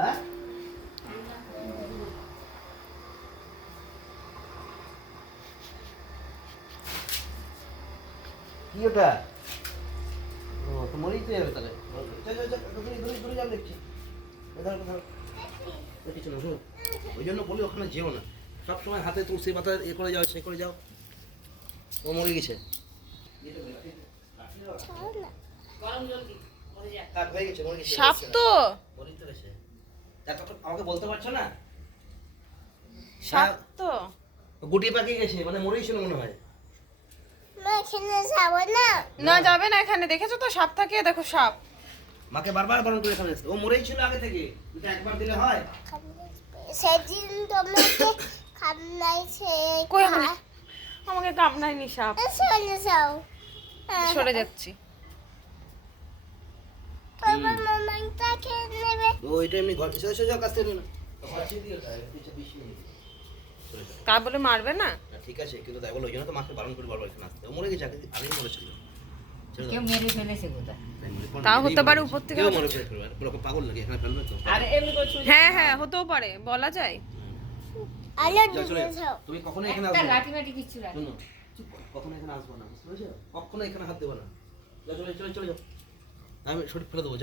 হ্যাঁ কি ওটা? ও তো মরেই তো যাবে তাহলে। চল চল চল, দূরে যাও দেখছি। কিছু না শোনো, ওই জন্য বলি ওখানে যেও না, সবসময় হাতে তুলসী পাতা এ করে যাও, সে করে যাও। ও মরে গেছে। সাপ তো আমাকে বলতে পারছো না? সাপ তো গুটি পাকিয়ে গেছে, মানে মরেই ছিল মনে হয়। না যাবে না এখানে, দেখেছো তো সাপ থাকে, দেখো সাপ। মাকে বারবার বারণ করে এখানে আসতে। ও মরেই ছিল আগে থেকে, এটা একবার দিলে হয়? সেদিন তোমাকে খামলাইছে। কই আমাকে কামড়ায়নি সাপ। চলে যাও। সরে যাচ্ছি। বাবা মামাটা খেয়ে নেবে। ও এটা এমনি ঘর এসে এসে যাও, কাছ থেকে না ঘর ছেড়ে দিয়ে যায়, এটা বেশি নেই। চলে যাও। তা বলে মারবে না? না, ঠিক আছে, কিন্তু তাই বলো, ওই জন্য তো মাকে বারণ করে বারবার এখানে আসতে। ও মরে গেছে, আগেই মরেছিল। ছেড়ে দাও। কেউ মেরে ফেলেছে কোথায়? তাও হতে পারে উপর থেকে। কেউ মরে ফেলবে, বলো পাগল নাকি এখানে ফেলবে তো? আর এমনি করে ছুঁড়ে হ্যাঁ হ্যাঁ হতেও পারে, বলা যায়। আলো যাও, চলে ডুবে যাও। যাও। তুমি কখনো এখানে একটা আসবে না। লাঠি মাটি কিচ্ছু রাখে শোনো, চুপ করো, কখনো এখানে আসবো না, বুঝতে পেরেছো? কখনো এখানে হাত দেবো না। যাও, চলে চলে চলে যাও, আমি শরীর ফেলে দেবো।